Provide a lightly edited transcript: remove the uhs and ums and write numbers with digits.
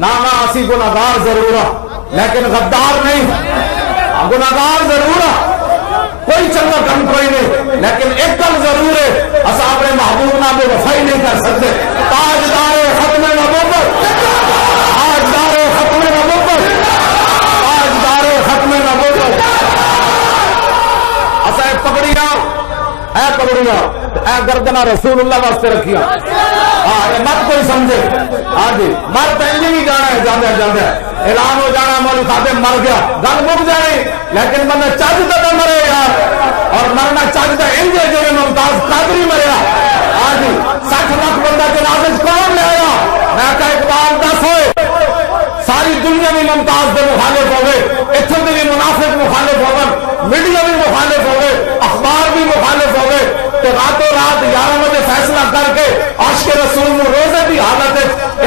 نہ اسی گناہگار ضرور لیکن غدار نہیں، گناہگار ضرور کوئی چنگا کم کوئی نہیں، لیکن ایک گل ضرور ہے اسا اپنے محبوب نہ بے وفائی نہیں کر سکتے۔ تاجدار ختم نبوت، تاجدار ختم نبوت، تاجدار ختم نبوت، اسا پگڑیاں اے پگڑیاں اے گردنا رسول اللہ واسطے رکھیاں، ہاں یہ مت کوئی سمجھے، ہاں جی مر تو انج بھی جانا ہے، جانا اعلان ہو جانا مولوی خادم مر گیا، گل مک جائے، لیکن بندہ چج تو مرے یار، اور مرنا چج کا انج ہے جو ممتاز قادری مریا، ہاں جی 60 لاکھ بندہ جنازے کون لے گا؟ میں کہا اقبال دس ہوئے ساری دنیا بھی ممتاز دے مخالف ہوئے، اتھوں بھی منافق مخالف ہوئے، میڈیا بھی مخالف ہوئے، اخبار بھی مخالف ہوئے، تو راتوں رات 11 بجے فیصلہ کر کے عاشق رسول روزے کی حالت